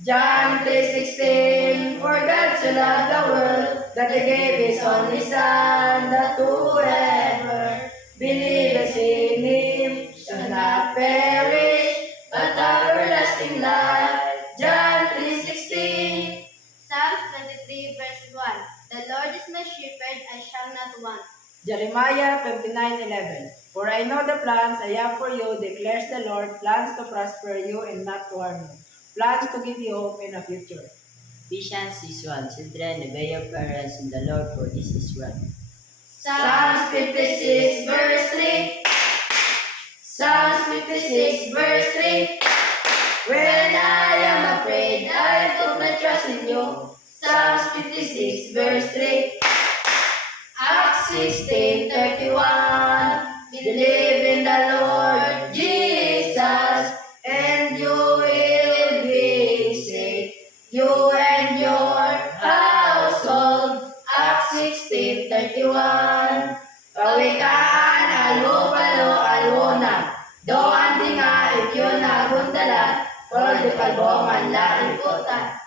John 3:16, for God so loved the world, that He gave His only Son, that whoever believes in Him shall not perish, but have everlasting life. John 3:16. Psalms 23 verse 1. The Lord is my shepherd, I shall not want. Jeremiah 29:11. For I know the plans I have for you, declares the Lord, plans to prosper you and not to harm you, plans to give you hope in the future. Ephesians 6:1. Children, obey your parents in the Lord, for this is right. Psalms 56 verse 3. Psalms 56 verse 3. When I am afraid, I put my trust in you. Psalms 56 verse 3. Acts 16:31. Believe in the Lord Jesus, and you will be saved, you and your household. Acts 16:31. Kawikaan, alupalo, aluna. Doan di nga, if yun na gundala, kol di kalbongan, lariputan.